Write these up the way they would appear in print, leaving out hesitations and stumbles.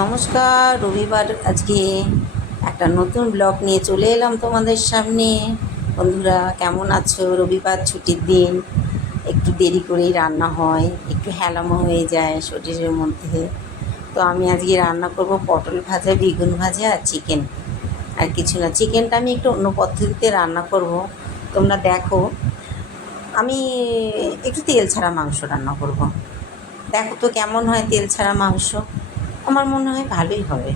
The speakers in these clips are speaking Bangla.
নমস্কার। রবিবার আজকে একটা নতুন ব্লগ নিয়ে চলে এলাম তোমাদের সামনে। বন্ধুরা কেমন আছো? রবিবার ছুটির দিন, একটু দেরি করেই রান্না হয়, একটু হেলামো হয়ে যায় শরীরের মধ্যে। তো আমি আজকে রান্না করব পটল ভাজা, বেগুন ভাজা আর চিকেন। আর কিছু না, চিকেনটা আমি একটু অন্য পদ্ধতিতে রান্না করব। তোমরা দেখো, আমি একটু তেল ছাড়া মাংস রান্না করব। দেখো তো কেমন হয় তেল ছাড়া মাংস। আমার মনে হয় ভালোই হবে।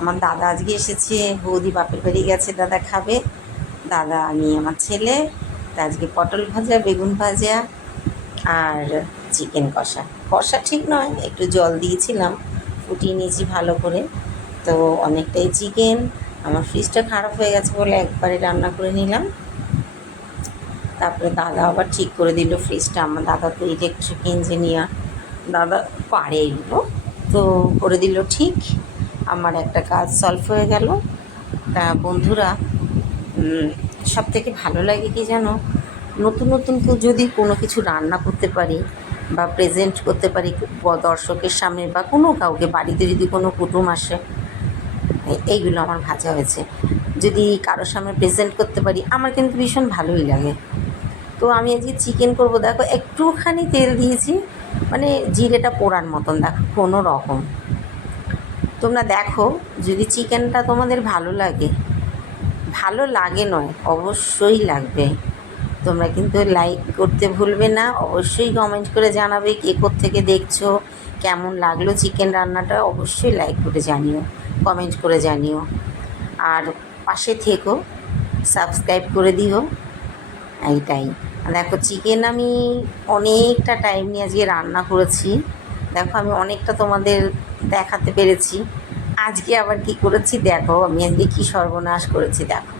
আমার দাদা আজকে এসেছে, বৌদি বাপের বাড়ি গেছে, দাদা খাবে। দাদা, আমি, আমার ছেলে। তা আজকে পটল ভাজা, বেগুন ভাজা আর চিকেন কষা। কষা ঠিক নয়, একটু জল দিয়েছিলাম, ফুটিয়ে নিয়েছি ভালো করে। তো অনেকটাই চিকেন, আমার ফ্রিজটা খারাপ হয়ে গেছে বলে একবারে রান্না করে নিলাম। তারপরে দাদা আবার ঠিক করে দিল ফ্রিজটা। আমার দাদা তো ইলেকট্রিক ইঞ্জিনিয়ার, দাদা পারে এগুলো, তো করে দিল ঠিক। আমার একটা কাজ সলভ হয়ে গেল। তা বন্ধুরা, সব থেকে ভালো লাগে কি জানো, নতুন নতুন যদি কোনো কিছু রান্না করতে পারি বা প্রেজেন্ট করতে পারি দর্শকের সামনে, বা কোনো কাউকে, বাড়িতে যদি কোনো কুটুম আসে, এইগুলো আমার ভাজা হয়েছে, যদি কারোর সামনে প্রেজেন্ট করতে পারি, আমার কিন্তু ভীষণ ভালোই লাগে। তো আমি আজকে চিকেন করব। দেখো একটুখানি তেল দিয়েছি, মানে জিরেটা পোড়ার মতন, দেখো কোনো রকম। তোমরা দেখো, যদি চিকেনটা তোমাদের ভালো লাগে, ভালো লাগে নয়, অবশ্যই লাগবে। তোমরা কিন্তু লাইক করতে ভুলবে না, অবশ্যই কমেন্ট করে জানাবে কে কোত্থেকে দেখছো, কেমন লাগলো চিকেন রান্নাটা, অবশ্যই লাইক করে জানিও, কমেন্ট করে জানিও। আর পাশে থেকো, সাবস্ক্রাইব করে দিও। এইটাই। দেখো চিকেন আমি অনেকটা টাইম নিয়ে আজকে রান্না করেছি। দেখো আমি অনেকটা তোমাদের দেখাতে পেরেছি। আজকে আবার কি করেছি দেখো, আমি আজকে কী সর্বনাশ করেছি দেখো।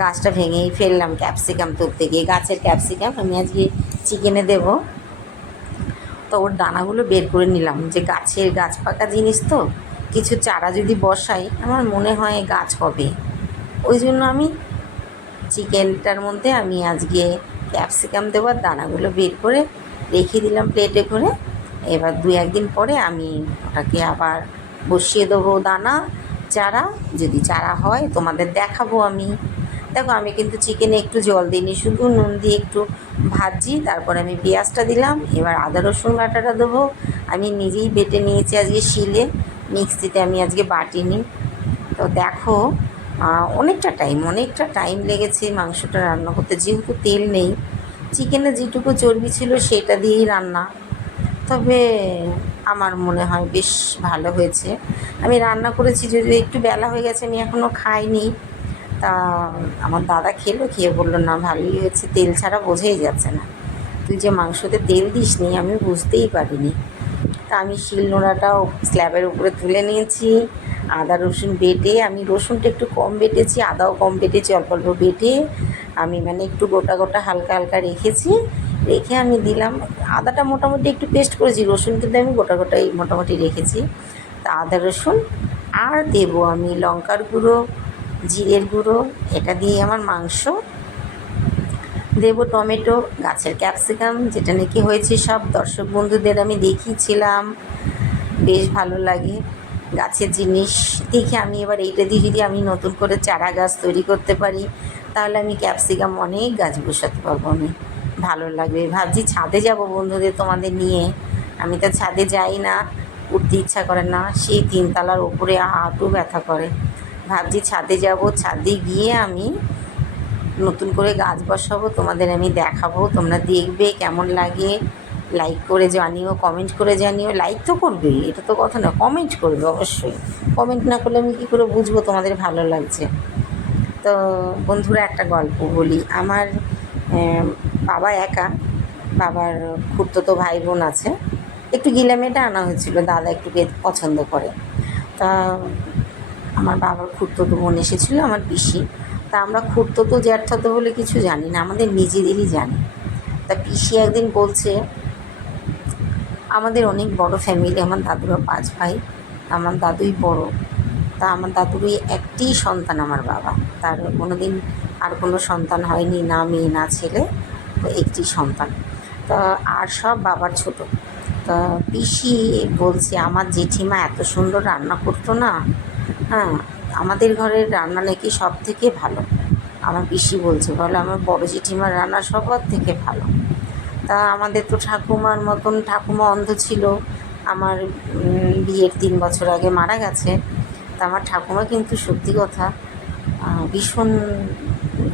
গাছটা ভেঙেই ফেললাম, ক্যাপসিকাম তুলতে গিয়ে, গাছের ক্যাপসিকাম আমি আজকে চিকেনে দেবো। তো ওর দানাগুলো বের করে নিলাম, যে গাছের গাছ পাকা জিনিস তো, কিছু চারা যদি বসাই আমার মনে হয় গাছ হবে। ওই জন্য আমি চিকেনটার মধ্যে আমি আজকে ক্যাপসিকাম দেওয়ার দানাগুলো বের করে রেখে দিলাম প্লেটে করে। এবার 2-1 দিন পরে আমি ওটাকে আবার বসিয়ে দেবো দানা, চারা, যদি চারা হয় তোমাদের দেখাবো আমি। দেখো আমি কিন্তু চিকেনে একটু জল দিইনি, শুধু নুন দিয়ে একটু ভাজি, তারপরে আমি পেঁয়াজটা দিলাম। এবার আদা রসুন বাটাটা দেবো। আমি নিজেই বেটে নিয়েছি আজকে শিলে, মিক্সিতে আমি আজকে বাটিনি। তো দেখো, অনেকটা টাইম লেগেছে মাংসটা রান্না করতে, যেহেতু তেল নেই। চিকেনে যেটুকু চর্বি ছিল সেটা দিয়েই রান্না, তবে আমার মনে হয় বেশ ভালো হয়েছে। আমি রান্না করেছি, যদি একটু বেলা হয়ে গেছে, আমি এখনও খাইনি। তা আমার দাদা খেলো, খেয়ে বললো না ভালোই হয়েছে, তেল ছাড়া বোঝাই যাচ্ছে না। তুই যে মাংসতে তেল দিস নি আমি বুঝতেই পারিনি। তা আমি শিলনোড়াটাও স্ল্যাবের উপরে তুলে নিয়েছি। আদা রসুন বেটে, আমি রসুনটা একটু কম বেটেছি, আদাও কম বেটেছি, অল্প অল্প বেটে আমি মানে একটু গোটা গোটা হালকা হালকা রেখেছি। রেখে আমি দিলাম। আদাটা মোটামুটি একটু পেস্ট করেছি, রসুন কিন্তু আমি গোটা গোটাই মোটামুটি রেখেছি। তা আদা রসুন আর দেবো আমি লঙ্কার গুঁড়ো, জিরের গুঁড়ো, এটা দিয়ে আমার মাংস দেবো। টমেটো, গাছের ক্যাপসিকাম, যেটা নাকি হয়েছে সব দর্শক বন্ধুদের আমি দেখিয়েছিলাম, বেশ ভালো লাগে গাছের জিনিস দেখে। আমি এবার এইটা দিয়ে যদি আমি নতুন করে চারা গাছ তৈরি করতে পারি, তাহলে আমি ক্যাপসিকাম অনেক গাছ বসাতে পারবো। আমি ভালো লাগবে, ভাবছি ছাদে যাব বন্ধুদের তোমাদের নিয়ে। আমি তো ছাদে যাই না, উঠতে ইচ্ছা করে না, সেই 3 তলার ওপরে হাঁটু ব্যথা করে। ভাবছি ছাদে যাব, ছাদে গিয়ে আমি নতুন করে গাছ বসাবো, তোমাদের আমি দেখাবো, তোমরা দেখবে কেমন লাগে। লাইক করে জানিও, কমেন্ট করে জানিও। লাইক তো করবেই, এটা তো কথা না, কমেন্ট করবে অবশ্যই। কমেন্ট না করলে আমি কী করে বুঝবো তোমাদের ভালো লাগছে। তো বন্ধুরা একটা গল্প বলি। আমার বাবা একা, বাবার খুড়তুতো ভাই বোন আছে। একটু গিলামেটা আনা হয়েছিল, দাদা একটু পছন্দ করে। তা আমার বাবার খুড়তুতো বোন এসেছিলো, আমার পিসি। তা আমরা খুড়তুতো জ্যাঠাতো বলে কিছু জানি না, আমাদের নিজেদেরই জানি। তা পিসি একদিন বলছে, আমাদের অনেক বড় ফ্যামিলি, আমার দাদুরা 5 ভাই, আমার দাদুই বড়। তা আমার দাদুরই একটিই সন্তান আমার বাবা, তার কোনো দিন আর কোনো সন্তান হয়নি, না মেয়ে না ছেলে, তো একটি সন্তান। তা আর সব বাবার ছোট। তা পিসি বলছে আমার জেঠিমা এত সুন্দর রান্না করতো না। হ্যাঁ, আমাদের ঘরের রান্না নাকি সব থেকে ভালো। আমার পিসি বলছে, বলে আমার বড় জেঠিমার রান্না সবার থেকে ভালো। তা আমাদের তো ঠাকুমার মতন, ঠাকুমা অন্ধ ছিল। আমার বিয়ের 3 বছর আগে মারা গেছে। তা আমার ঠাকুমা কিন্তু সত্যি কথা ভীষণ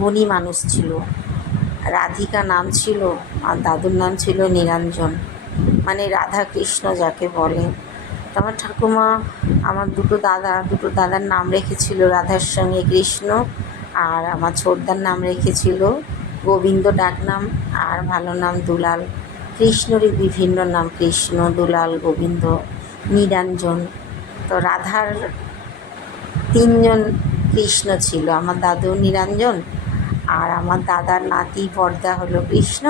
গুণী মানুষ ছিল। রাধিকা নাম ছিল, আর দাদুর নাম ছিল নিরঞ্জন, মানে রাধা কৃষ্ণ যাকে বলে। তো আমার ঠাকুমা আমার দুটো দাদার নাম রেখেছিল রাধার সঙ্গে কৃষ্ণ, আর আমার ছোটদার নাম রেখেছিল গোবিন্দ ডাকনাম, আর ভালো নাম দুলাল। কৃষ্ণরই বিভিন্ন নাম, কৃষ্ণ, দুলাল, গোবিন্দ, নিরঞ্জন। তো রাধার 3জন কৃষ্ণ ছিল, আমার দাদু নিরঞ্জন, আর আমার দাদার নাতি বড়দা হলো কৃষ্ণ,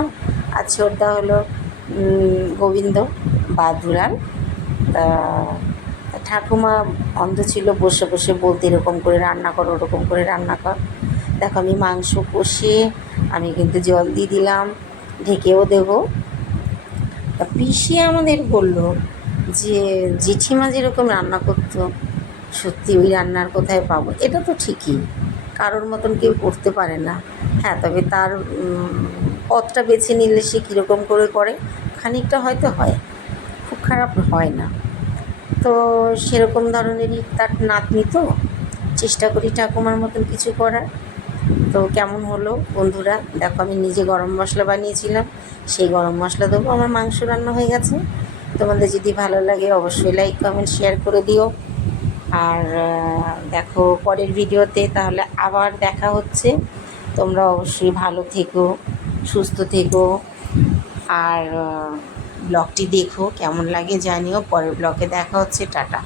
আর ছোটদা হলো গোবিন্দ বা দুলাল। তা ঠাকুমা অন্ধ ছিল, বসে বসে বলতে এরকম করে রান্না কর, ওরকম করে রান্না কর। দেখো আমি মাংস কষে আমি কিন্তু জল দিয়ে দিলাম, ঢেকেও দেবো। তা পিসি আমাদের বললো যে জেঠিমা যেরকম রান্না করতো সত্যি ওই রান্নার কোথায় পাবো। এটা তো ঠিকই, কারোর মতন কেউ করতে পারে না। হ্যাঁ, তবে তার পথটা বেছে নিলে সে কীরকম করে করে খানিকটা হয়তো হয়, খুব খারাপ হয় না। তো সেরকম ধরনেরই তার নাতনি, তো চেষ্টা করি ঠাকুমার মতন কিছু করার। তো কেমন হলো বন্ধুরা, দেখো আমি নিজে গরম মশলা বানিয়েছিলাম, সেই গরম মশলা দেবো। আমার মাংস রান্না হয়ে গেছে। তোমাদের যদি ভালো লাগে অবশ্যই লাইক কমেন্ট শেয়ার করে দিও। আর দেখো পরের ভিডিওতে তাহলে আবার দেখা হচ্ছে। তোমরা অবশ্যই ভালো থেকো, সুস্থ থেকো, আর ব্লগটি দেখো, কেমন লাগে জানিও। পরের ব্লগে দেখা হচ্ছে, টাটা।